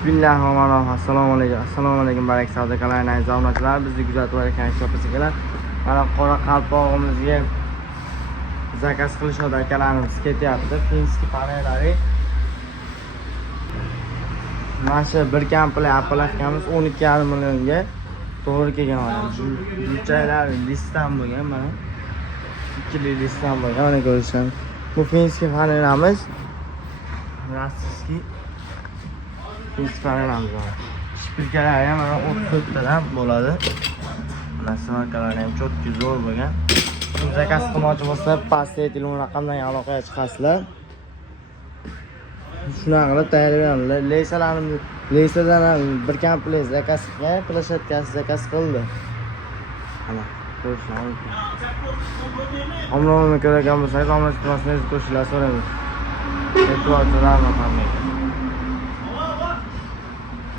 Bismillahirrahmanirrahim. Assalomu alaykum barak savdo qilgan aziz obunachilar. Bizni kuzatib o'tgan shopasigalar. Mana qora qalpog'imizga zakaz qilishadi akalarimiz ketyapti. Finski panellari. Mana shu bir komplekt appalatamiz 12,5 millionga to'g'ri kelgan mana. Bunchalar listdan bo'lgan mana. Ikkili listdan bo'lgan. Mana ko'rishingiz. Bu finski panellamiz. Rossiyskiy finski panellamiz bor. Shpilkalari ham mana 34 tadan bo'ladi. Mana smarkalari ham cho'tki zo'r bo'lgan. Zakaz qilmoqchi bo'lsa, pastdagi telefon raqamdan aloqaga chiqasizlar. Shunaqa qilib tayyorlaymiz. Leysadan ham bir komplekt zakaz qilgan, plashatkasi zakaz qildi. Mana ko'rishingiz mumkin. Omlovni ko'rgan bo'lsangiz, omlovni qo'shilasiz so'raymiz. E'tiboringizga rahmat.